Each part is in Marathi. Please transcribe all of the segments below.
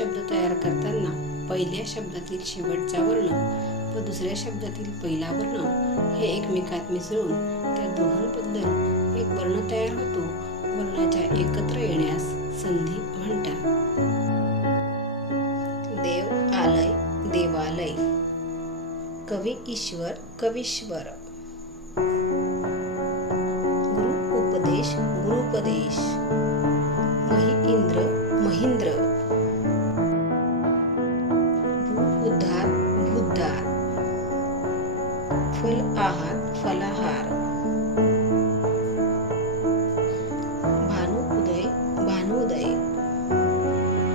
शब्द तयार करताना पहिल्या शब्दातील शेवटचा वर्ण व दुसऱ्या शब्दातील पहिला वर्ण हे एकमेकात मिसळून त्या दोहोंबद्दल एक वर्ण तयार होतो. वर्णाच्या एकत्र येण्यास संधी म्हणतात. देव आलय, देवालय. कवी ईश्वर, कवीश्वर. गुरु उपदेश, गुरुपदेश. मही इंद्र, महींद्र. भू उद्धार, भूद्धार. फल आहार, फलाहार. भानु उदय, भानुदय.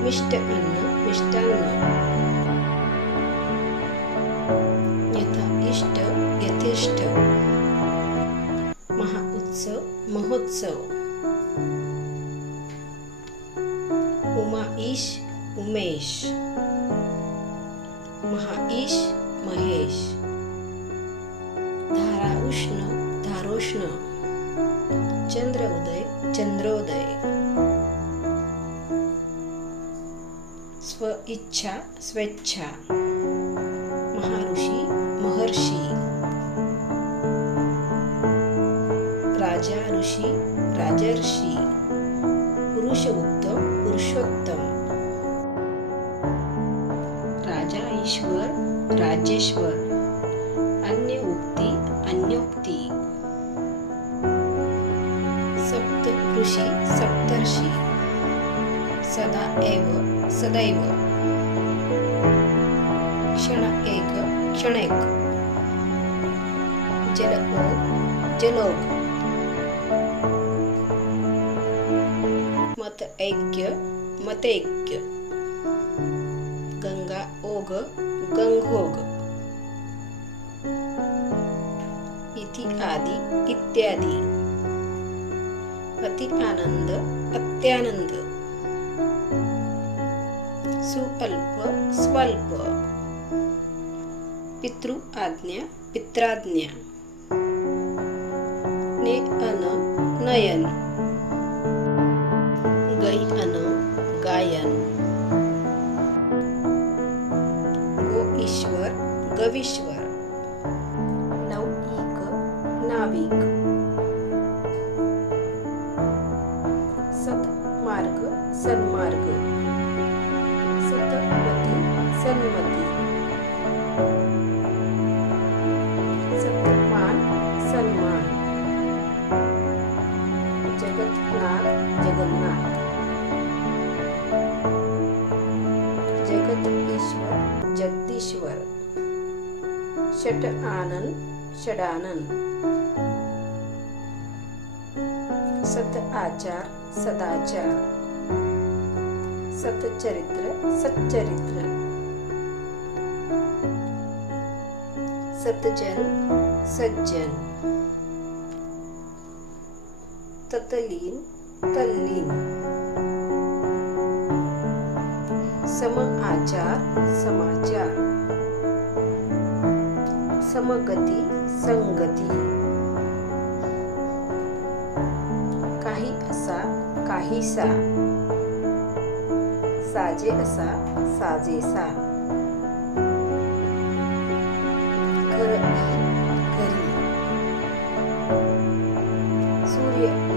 मिष्ट अन्न, मिष्टान्न. यथा इष्ट, यथेष्ट. महाउत्सव, महोत्सव. उमाईश, उमेश. महाईश, महेश. धाराउष्ण, धारोष्ण. चंद्र उदय, चंद्रोदय. स्व इच्छा, स्वेच्छा. महाऋषी, महर्षी. राजा ऋषी, राजर्षी. पुरुष उत्तम, पुरुषोत्तम. राजा ईश्वर, राजेश्वर. अन्य उक्ती, अन्योक्ती. सप्त ऋषी, सप्तर्षी. सदा एव, सदैव. क्षण एक, क्षणेक. जलओघ, जलोघ. मत ऐक्य, मतैक्य. गंगा ओघ, गंगोघ. इति आदि, इत्यादी. अति आनंद, अत्यानंद. सुअल्प, स्वल्प. पितृ आज्ञा, पित्राज्ञा. ने अन, नयन. गै अन, गायन. गो ईश्वर, गवीश्वर. नौईक, नाविक. सत्मार्ग, सन्मार्ग. सतमती, सन्मती. सत्मान, सन्मान. जगन्नाथ, जगन्नाथ. जगत ईश्वर, जगदीश्वर. षट आनंद, षडानंद. सत आचार, सदाचार. सतचरित्र, सच्चरित्र. सतजन, सज्जन. ततलीन, तल्लीन. सम आचार, समाचार. समगती, संगती. काही असा, काहीसा. साजे असा, साजेसा. घरी, घरी. सूर्य